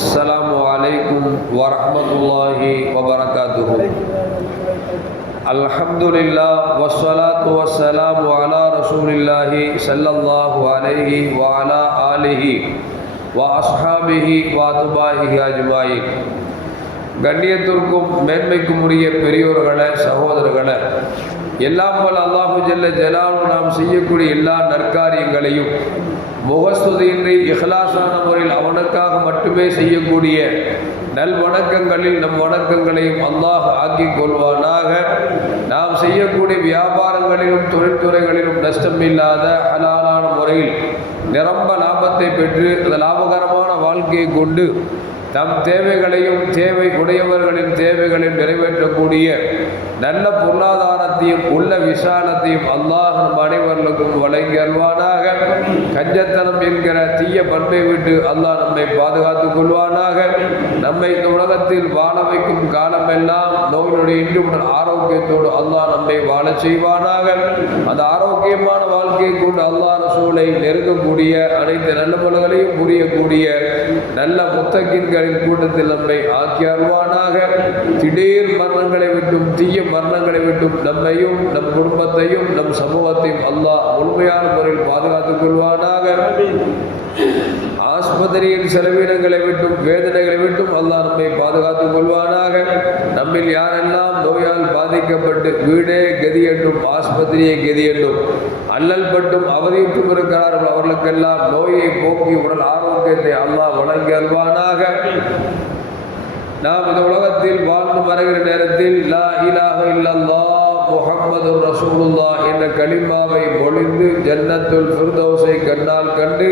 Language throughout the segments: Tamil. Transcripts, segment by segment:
السلام عليكم ورحمة الله وبركاته الحمد لله والصلاة والسلام على رسول الله صلى الله عليه وعلى آله وأصحابه وأتباعه أجمعين கண்ணியத்திற்கும் மேன்மைக்கும் உரிய பெரியோர்களே சகோதரர்களே எல்லாம் போல் அல்லாஹு ஜல்ல ஜலாலு நாம் செய்யக்கூடிய எல்லா நற்காரியங்களையும் முகஸ்துதியின்றி இஹ்லாசான முறையில் அவனுக்காக மட்டுமே செய்யக்கூடிய நல் வணக்கங்களில் நம் வணக்கங்களையும் அல்லாஹ் ஆக்கிக் கொள்வானாக. நாம் செய்யக்கூடிய வியாபாரங்களிலும் தொழில்துறைகளிலும் நஷ்டம் இல்லாத ஹலாலான முறையில் நிரம்ப லாபத்தை பெற்று அந்த லாபகரமான வாழ்க்கையை கொண்டு நம் தேவைகளையும் தேவை உடையவர்களின் தேவைகளையும் நிறைவேற்றக்கூடிய நல்ல பொருளாதாரத்தையும் உள்ள விசாலத்தையும் அல்லாஹ் நம் அனைவர்களுக்கும் வழங்கி அல்வானாக கஞ்சத்தனம் என்கிற தீய பண்பை விட்டு அல்லாஹ் நம்மை பாதுகாத்துக் கொள்வானாக. நம்மை இந்த உலகத்தில் வாழ வைக்கும் காலமெல்லாம் நோயினுடைய இன்றுடன் ஆரோக்கியத்தோடு அல்லாஹ் நம்மை வாழ செய்வானாக. அந்த ஆரோக்கியமான வாழ்க்கையை கொண்டு அல்லாஹ் ரசூலை நெருங்கக்கூடிய அனைத்து நல்ல பலகளையும் புரியக்கூடிய நல்ல முத்தகின்களின் கூட்டத்தில் நம்மை ஆக்கி அருவானாக திடீர் மரணங்களை விட்டும் தீய மரணங்களை விட்டும் நம்மையும் நம் குடும்பத்தையும் நம் சமூகத்தையும் அல்லாஹ் முழுமையான முறையில் பாதுகாத்துக் கொள்வானாக. ஆஸ்பத்திரியின் செலவினங்களை விட்டும் வேதனைகளை விட்டும் அல்லாஹ் நம்மை பாதுகாத்துக் கொள்வானாக. நம்மில் யாரெல்லாம் பாதிக்கப்பட்டு வீடே கதி என்றும் ஆஸ்பத்திரியை கதி என்றும் அல்லல் பட்டும் அவதியுற்றும் இருக்கிறார்கள் அவர்களுக்கெல்லாம் நோயை போக்கி உடல் ஆரோக்கியத்தை அல்லாஹ் வழங்கி அல்வானாக நாம் இந்த உலகத்தில் வாழ்ந்து வருகிற நேரத்தில் லா இலாக இல்லல்லா முகமது ரசூலுல்லா என்ற களிமாவை மொழிந்து ஜன்னத்துல் ஃபிர்தௌஸை கண்ணால் கண்டு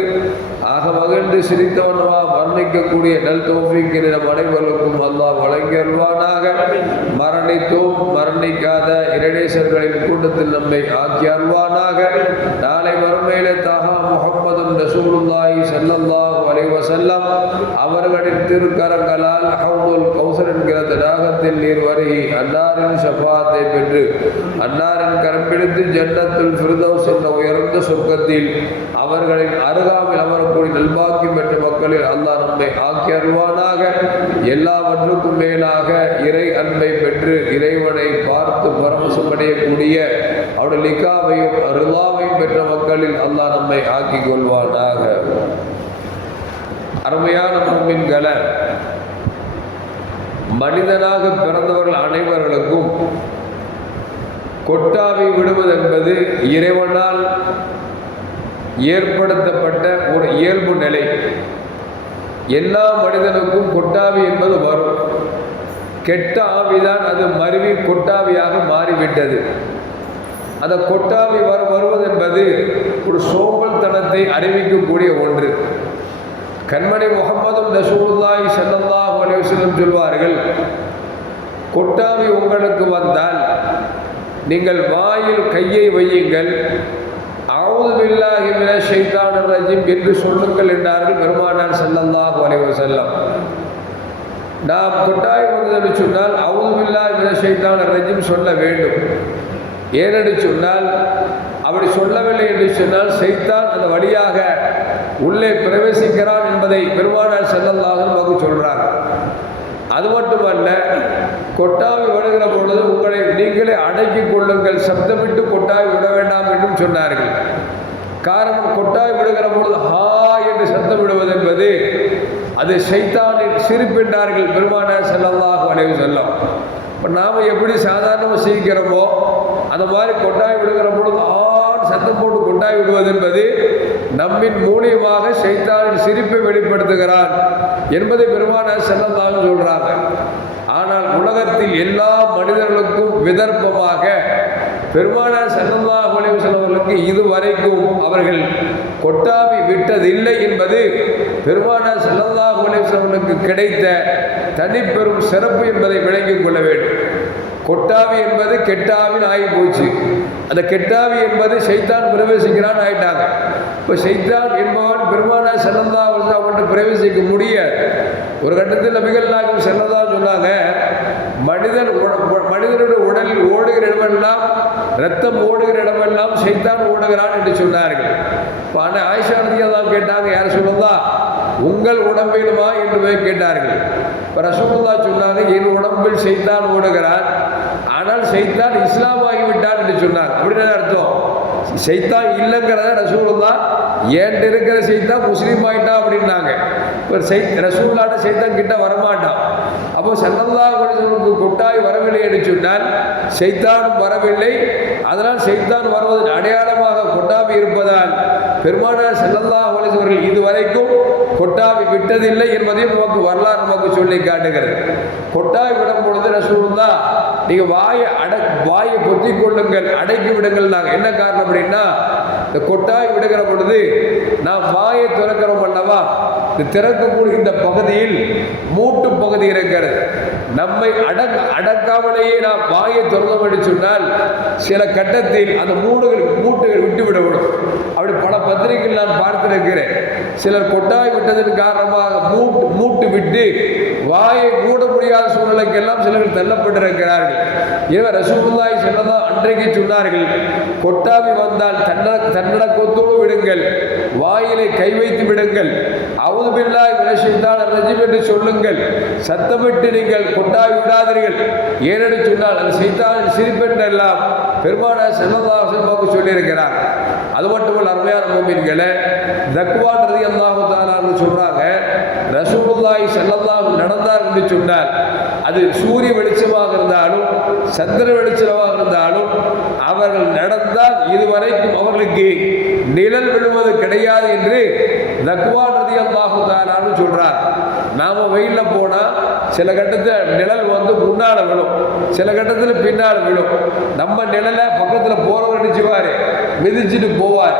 ஆக மகிழ்ந்து சிரித்தவனுமா மன்னிக்கக்கூடிய நல் தோஃபிக்கிற நம் அனைவருக்கும் அல்லாஹ் வழங்கியல்வானாக மரணித்தோம் மரணிக்காத இரடேசர்களின் கூட்டத்தில் நம்மை ஆக்கி அல்வானாக நாளை மறுமையிலே தாகா முகம்மதும் ரசூலுல்லாஹி ஸல்லல்லாஹு அலைஹி வஸல்லம் அவர்களின் திருக்கரங்களால் ஹவுதுல் கௌசர் என்கிற தடாகத்தில் நீர் வருகி அன்னாரின் ஷஃபாத்தை பெற்று அன்னாரின் கரம் பிடித்து ஜன்னத்துல் ஃபிர்தௌஸ் என்ற உயர்ந்த சொர்க்கத்தில் அவர்களின் அருகாமையில் அமரக்கூடிய நல்வாக்கியம் பெற்ற மக்களில் அல்லாஹ் நம்மை ஆக்கி அருவானாக. எல்லாவற்றுக்கும் மேலாக இறை அன்பை பெற்று இறைவனை பார்த்து பரமசம் அடையக்கூடிய அவருடைய லிக்காவையும் ரிலாவையும் பெற்ற மக்களில் அல்லாஹ் நம்மை ஆக்கி கொள்வானாக. அருமையான முன்மின்களை மனிதனாக பிறந்தவர்கள் அனைவர்களுக்கும் கொட்டாவி விடுவது என்பது இறைவனால் ஏற்படுத்தப்பட்ட ஒரு இயல்பு நிலை. எல்லா மனிதனுக்கும் கொட்டாவி என்பது வரும். கெட்ட ஆவிதான் அது மருவி கொட்டாவியாக மாறிவிட்டது. அந்த கொட்டாவி வர வருவது என்பது ஒரு சோம்பல்தனத்தை அறிவிக்கக்கூடிய ஒன்று. கண்மணி முகமதும் ரசூலுல்லாஹி ஸல்லல்லாஹு அலைஹி சொல்வார்கள் கொட்டாவி உங்களுக்கு வந்தால் நீங்கள் வாயில் கையை வையுங்கள் அவுது பில்லாஹி மின ஷைத்தான ரஜிம் என்று சொல்லுங்கள் என்றார்கள் பெருமானார் ஸல்லல்லாஹு அலைஹி செல்லம் நாம் கொட்டாய் வந்தது சொன்னால் அவுது பில்லாஹி மின ஷைத்தான ரஜிம் சொல்ல வேண்டும். ஏனென்று சொன்னால் அப்படி சொல்லவில்லை என்று சொன்னால் செய்தான் அந்த வழியாக உள்ளே பிரவேசிக்கிறான் என்பதை பெருமானார் செல்லல்லாக நமக்கு சொல்கிறார் அது மட்டுமல்ல கொட்டாவி விடுகிற பொழுது உங்களை நீங்களே அடக்கிக் கொள்ளுங்கள் சப்தமிட்டு கொட்டாவி விட வேண்டாம் என்றும் சொன்னார்கள். காரணம் கொட்டாய் விடுகிற பொழுது ஹா என்று சத்தம் விடுவது என்பது அது சைத்தானின் சிரிப்பென்றார்கள் பெருமானார் செல்லல்லாக வளைவு செல்லம் இப்போ நாம் எப்படி சாதாரணமாக சிரிக்கிறோமோ அந்த மாதிரி கொட்டாய் விடுகிற பொழுது ஆண் சத்தம் போட்டு கொட்டாய் விடுவது என்பது நம்மின் மூலியமாக சைத்தானின் சிரிப்பை வெளிப்படுத்துகிறான் என்பதை பெருமான செல்லல்லான்னு சொல்றாங்க. ஆனால் உலகத்தில் எல்லா மனிதர்களுக்கும் விதர்ப்பமாக பெருமானார் செல்லல்லாஹு அலைஹி செல்வர்களுக்கு இதுவரைக்கும் அவர்கள் கொட்டாவி விட்டதில்லை என்பது பெருமானார் செல்லல்லாஹு அலைஹி செல்வர்களுக்கு கிடைத்த தனிப்பெரும் சிறப்பு என்பதை விளங்கிக் கொள்ள வேண்டும். கொட்டாவி என்பது கெட்டாவின் ஆகி போச்சு அந்த கெட்டாவி என்பது சைத்தான் பிரவேசிக்கிறான் ஆயிட்டாங்க. இப்போ செய்தான் என்பவன் பெருமானா செல்லந்தா வந்து அவன்கிட்ட பிரவேசிக்க முடிய ஒரு கட்டத்தில் நபிகள் நாயகம் செல்லதா சொன்னாங்க மனிதன் உட- மனிதனுடைய உடலில் ஓடுகிற இடமெல்லாம் ரத்தம் ஓடுகிற இடமெல்லாம் செய்தான் ஓடுகிறான் என்று சொன்னார்கள். இப்போ ஆனால் ஆயிஷா அதான் கேட்டாங்க யார் சொல்லுந்தா உங்கள் உடம்பிலுமா என்று போய் கேட்டார்கள். இப்போ ரசூலுல்லா சொன்னாங்க என் உடம்பில் செய்தான் ஓடுகிறான் ஆனால் செய்தான் இஸ்லாம் ஆகிவிட்டான் என்று சொன்னார் அப்படின்னு என்ன இல்லைங்கிறத ரசூலுல்லா ஏன்ட்டு இருக்கிற செய்தான் முஸ்லீம் ஆயிட்டான் அப்படின்னாங்க. இப்போ செய் ரசூல்லாட்ட செய்தான் கிட்ட வரமாட்டான். அப்போ சல்லல்லா குலிசனுக்கு கொட்டாய் வரவில்லை என்று சொன்னால் செய்தான் வரவில்லை. அதனால் செய்தான் வருவதன் அடையாளமாக கொட்டாவி இருப்பதால் பெருமானார் செல்லல்லா குலிசவர்கள் இதுவரைக்கும் கொட்டாவி விட்டதில்லை என்பதையும் நமக்கு வரலாறு நமக்கு சொல்லி காட்டுகிறது. கொட்டாவி விடும் பொழுது ரசூலுல்லா நீங்க வாயை அட வாயை பொத்தி கொள்ளுங்கள் அடக்கி விடுங்கள் நாங்கள் என்ன காரணம் அப்படின்னா இந்த கொட்டாய் விடுகிற பொழுது நாம் வாயை திறக்கிறோம் அல்லவா? இந்த திறக்கக்கூடிய இந்த பகுதியில் மூட்டு பகுதி இருக்கிறது. நம்மை அடக்க அடக்காமலேயே நாம் வாயை திறந்தோம் என்று சொன்னால் சில கட்டத்தில் அந்த மூடுகள் மூட்டுகள் விட்டுவிடப்படும். அப்படி பல பத்திரிகைகள் நான் பார்த்திருக்கிறேன். சிலர் கொட்டாய் விட்டதன் காரணமாக மூட்டு மூட்டு விட்டு வாயை கூட முடியாத சூழ்நிலைக்கெல்லாம் சிலர்கள் தள்ளப்பட்டிருக்கிறார்கள். இவர் ரசூலுல்லாய் செல்லதான் அன்றைக்கு சொன்னார்கள் கொட்டாவி வந்தால் தன்ன தன்னடக்கத்தோடு விடுங்கள் வாயிலை கை வைத்து விடுங்கள் அவுதுபில்லாய் விளசித்தான் ரஜிம் என்று சொல்லுங்கள் சத்தமிட்டு நீங்கள் கொட்டாவி விடாதீர்கள். ஏனென்று சொன்னால் அது செய்தான் சிரிப்பென்றெல்லாம் பெருமான செல்லதாசன் போக்கு சொல்லியிருக்கிறார். அது மட்டுமல்ல அருமையான மோமின்களை தக்குவான் ரதி அல்லாஹு தாலான்னு சொல்றாங்க ரசூலுல்லாய் செல்லல்லாம் நடந்தார் என்று சொன்னார். அது சூரிய வெளிச்சமாக இருந்தாலும் சந்திர வெளிச்சமாக இருந்தாலும் அவர்கள் நடந்தால் இதுவரைக்கும் அவர்களுக்கு நிழல் விழுவது கிடையாது என்று தக்குவா நதி அல்லாஹு சொல்கிறார் சொல்றார். நாம வெயில்ல போனால் சில கட்டத்தில் நிழல் வந்து முன்னால் விழும். சில கட்டத்தில் பின்னால் விழும். நம்ம நிழலை பக்கத்தில் போறவர் நினைச்சுவாரு மிதிச்சுட்டு போவார்.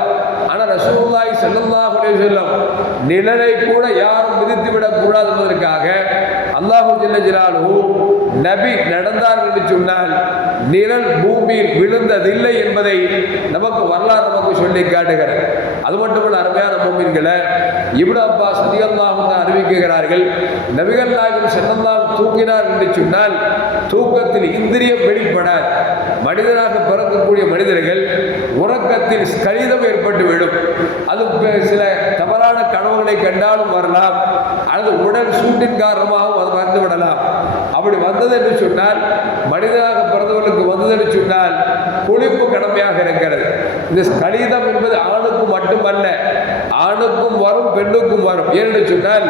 ஆனால் ரசூல்லாய் ஸல்லல்லாஹு அலைஹி நிழலை கூட யாரும் மிதித்து விடக் கூடாது என்பதற்காக அல்லாஹு ஜல்ல நபி நடந்தார் என்று சொன்னால் நிழல் பூமியில் விழுந்ததில்லை என்பதை நமக்கு வரலாறு நமக்கு சொல்லி காட்டுகிறது. அது மட்டுமல்ல அருமையான பூமின்களை இப்னு அப்பாஸ் ரலியல்லாஹு அறிவிக்கிறார்கள் நபிகள் நாயகம் ஸல்லல்லாஹு தூக்கினார் என்று சொன்னால் தூக்கத்தில் இந்திரியம் வெளிப்படாது. மனிதனாக பிறக்கக்கூடிய மனிதர்கள் உறக்கத்தில் கடிதம் ஏற்பட்டு விடும். அது சில தவறான அவனை கண்டாலும் வரலாம். அல்லது உடல் சூட்டின் காரணமாகவும் அது வந்து விடலாம். அப்படி வந்தது என்று சொன்னால் மனிதனாக பிறந்தவர்களுக்கு வந்தது என்று சொன்னால் குளிப்பு கடமையாக இருக்கிறது. இந்த கடிதம் என்பது ஆணுக்கு மட்டுமல்ல ஆணுக்கும் வரும் பெண்ணுக்கும் வரும். ஏன்னு சொன்னால்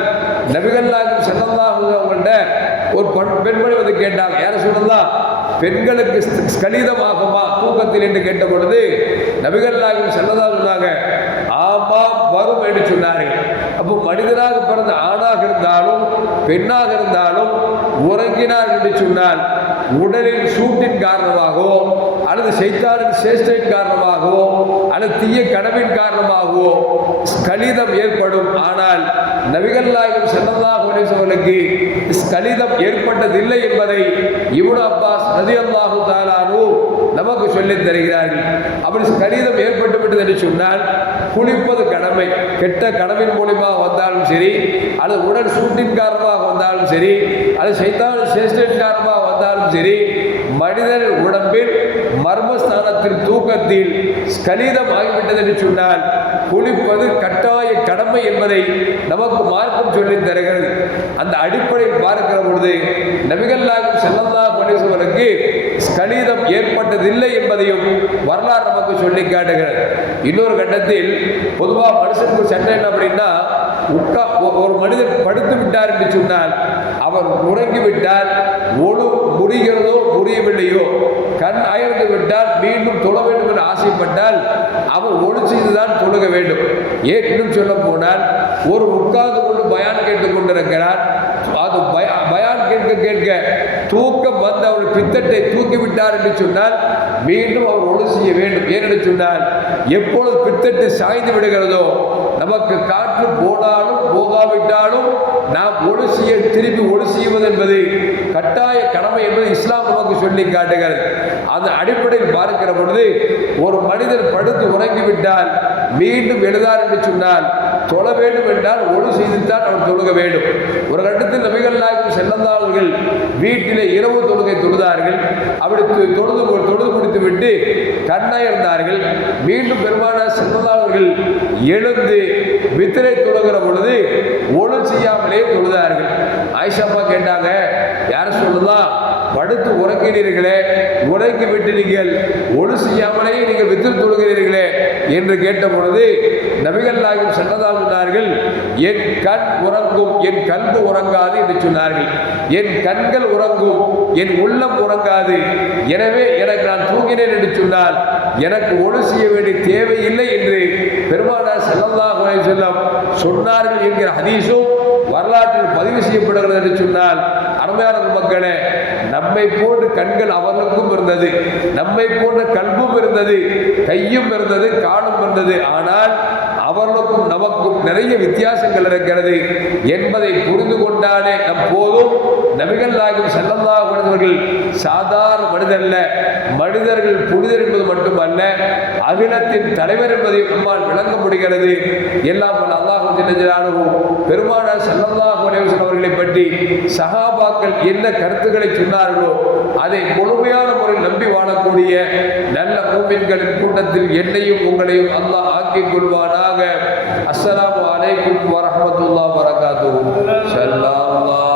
நபிகள்லாக்கும் நாயகம் அவங்கள்ட்ட ஒரு பெண் பெண்மணி வந்து கேட்டாங்க. யார சொல்லலாம் பெண்களுக்கு ஸ்கலிதமாகுமா தூக்கத்தில் என்று கேட்ட பொழுது நபிகள் நாயகம் செல்லதா சொன்னாங்க ஆமா வரும் என்று சொன்னார்கள். அப்போ மனிதனாக பிறந்த ஆணாக இருந்தாலும் பெண்ணாக இருந்தாலும் உறங்கினார் என்று சொன்னால் உடலில் சூட்டின் காரணமாகவோ அல்லது செய்தாரின் சேஷ்டையின் காரணமாகவோ அல்லது தீய கனவின் காரணமாகவோ ஸ்கலிதம் ஏற்படும். ஆனால் நபிகள் நாயகம் செல்லல்லாஹு ஸ்கலிதம் ஏற்பட்டதில்லை என்பதை இவனு அப்பாஸ் ரலியல்லாஹு தஆலானு நமக்கு சொல்லித் தருகிறார்கள். அப்படி ஸ்கலிதம் ஏற்பட்டு விட்டது என்று சொன்னால் குளிப்பது கெட்ட கனவின் மூலியமாக வந்தாலும் சரி அல்லது உடல் சூட்டின் காரணமாக வந்தாலும் சரி அல்லது சைத்தான் சேஷ்டின் காரணமாக வந்தாலும் சரி மனிதன் உடம்பில் மர்மஸ்தானத்தில் தூக்கத்தில் ஸ்கலீதம் ஆகிவிட்டது என்று சொன்னால் குளிப்பது கட்டாய கடமை என்பதை நமக்கு மார்க்கம் சொல்லி தருகிறது. அந்த அடிப்படையில் பார்க்கிற பொழுது நபிகள் நாயகம் செல்லல்லாஹு அலைஹி ஸ்கலீதம் ஏற்பட்டதில்லை சொல்லி காட்டுகிறது இன்னொரு கட்டத்தில் பொதுவாக மனுஷனுக்கு சட்டம் என்ன அப்படின்னா உட்கா ஒ- ஒரு மனிதன் படுத்து விட்டார் என்று சொன்னால் அவர் உறங்கி விட்டால் ஒழு முடிகிறதோ முடியவில்லையோ கண் அயர்ந்து விட்டால் மீண்டும் தொழ வேண்டும் என்று ஆசைப்பட்டால் அவர் ஒழு செய்துதான் தொழுக வேண்டும். ஏன் இன்னும் சொல்ல போனால் ஒரு உட்கார்ந்து கொண்டு பயான் கேட்டுக் கொண்டிருக்கிறார். அது பய- பயான் கேட்க கேட்க தூக்கம் வந்து அவர் பித்தட்டை தூக்கி விட்டார் என்று சொன்னால் மீண்டும் அவர் ஒழு செய்ய வேண்டும். ஏனென்று சொன்னால் எப்பொழுது பித்தட்டு சாய்ந்து விடுகிறதோ நமக்கு காற்று போனாலும் போகாவிட்டாலும் நாம் ஒழு செய்ய திருப்பி ஒழு செய்வது என்பது கட்டாய கடமை என்பது இஸ்லாம் நமக்கு சொல்லி காட்டுகிறது. அந்த அடிப்படையில் பார்க்கிற பொழுது ஒரு மனிதர் படுத்து உறங்கிவிட்டால் மீண்டும் எழுதார் என்று சொன்னால் தொழ வேண்டும் என்றால் ஒழு செய்துத்தான் அவர் தொழுக வேண்டும். ஒரு கட்டத்தில் நபிகள் நாயகம் செல்லந்தாவர்கள் வீட்டிலே இரவு தொழுகை தொழுதார்கள். அவருக்கு தொழுது தொழுது முடித்து விட்டு கண்ணயர்ந்தார்கள் மீண்டும் பெருமான செல்லதாளர்கள் எழுந்து வித்திரை தொழுகிற பொழுது ஒழு செய்யாமலே தொழுதார்கள். ஆயிஷாப்பா கேட்டாங்க யார் சொல்லுதா படுத்து உறங்கினீர்களே உறங்கி விட்டு நீங்கள் ஒழு செய்யாமலேயே நீங்கள் வித்து தொழுகிறீர்களே என்று கேட்ட பொழுது நபிகள் நாயகம் சென்றதா சொன்னார்கள் என் கண் உறங்கும் என் கல்பு உறங்காது என்று சொன்னார்கள். என் கண்கள் உறங்கும் என் உள்ளம் உறங்காது. எனவே எனக்கு நான் தூங்கினேன் என்று சொன்னால் எனக்கு ஒழு செய்ய வேண்டிய தேவையில்லை என்று பெருமானார் செல்லல்லாஹு அலைஹி சொன்னார்கள் என்கிற ஹதீஸும் வரலாற்றில் பதிவு செய்யப்படுகிறது என்று சொன்னால் அருமையான மக்களே நம்மை போன்ற கண்கள் அவனுக்கும் இருந்தது நம்மை போன்ற கல்பும் இருந்தது கையும் இருந்தது காலும் இருந்தது. ஆனால் அவர்களுக்கும் நமக்கும் நிறைய வித்தியாசங்கள் இருக்கிறது என்பதை புரிந்து கொண்டாலே நம் போதும். நபிகள் நாயகம் செல்லல்லா அவர்கள் சாதாரண மனிதல்ல மனிதர்கள் புனிதர் என்பது மட்டுமல்ல அகிலத்தின் தலைவர் என்பதை நம்மால் விளங்க முடிகிறது. எல்லாம் அல்லாஹும் அல்லாஹு பெருமானார் ஸல்லல்லாஹு அலைஹி அவர்களை பற்றி சஹாபாக்கள் என்ன கருத்துக்களை சொன்னார்களோ அதை முழுமையான முறையில் நம்பி வாழக்கூடிய நல்ல மூமின்களின் கூட்டத்தில் என்னையும் உங்களையும் அல்லாஹ் ஆக்கிக் கொள்வானாக. அஸ்லாம் அலைக்கும் வரஹ்மத்துல்லாஹி வபரகாத்துஹு. ஸல்லல்லாஹு